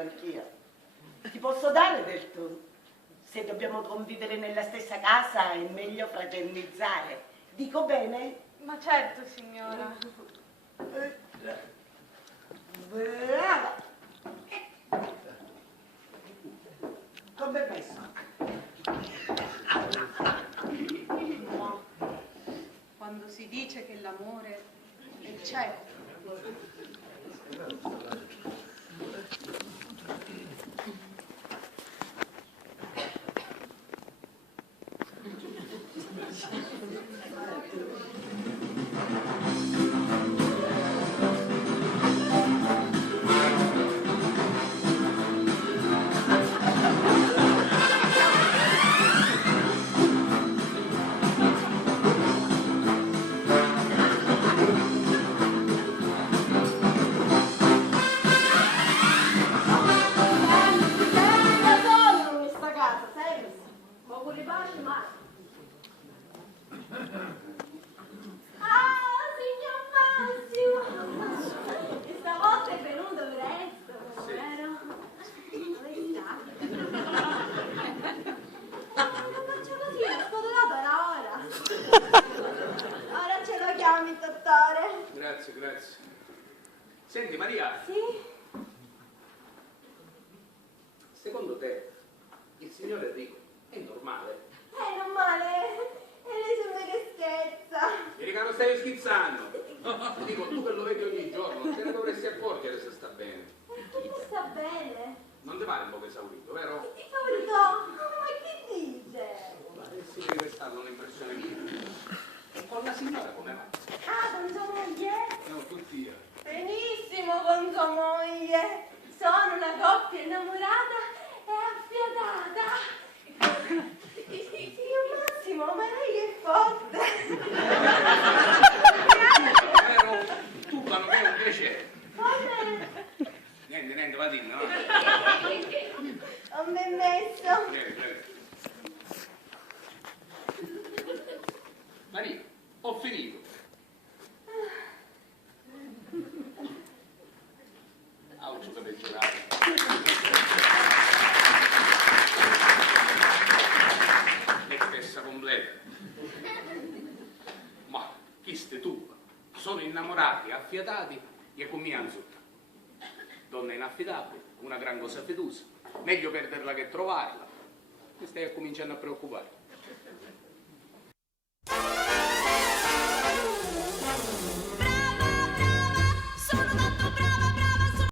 anch'io. Ti posso dare del tu. Se dobbiamo convivere nella stessa casa è meglio fraternizzare. Dico bene? Ma certo, signora. Brava! Come messo? No. Quando si dice che l'amore è cieco. Grazie, grazie. Senti Maria. Sì? Secondo te il signor Enrico è normale? È normale. E lei sembra che scherza. Erika, non stai scherzando? Ti dico, tu che lo vedi ogni giorno, te ne dovresti accorgere se sta bene. Che mi sta bene? Non ti pare un po' esaurito, vero? Esaurito? Ma che dice? Sì, che questa è un'impressione mia. E con la signora come va? Ah, con sua moglie? No, tutti io. Benissimo con sua moglie. Sono una coppia innamorata e affiatata. Signor Massimo, ma lei è forte. Vero? Tu quando me un piacere. Come? Niente, va di no. Non mi è messo. Prego. Maria, ho finito. Auto da peggiorare. E stessa completa. Ma chi ste tu? Sono innamorati, affiatati e con mia anzutta. Donna inaffidabile, una gran cosa fiducia. Meglio perderla che trovarla. Mi stai cominciando a preoccupare. Brava, sono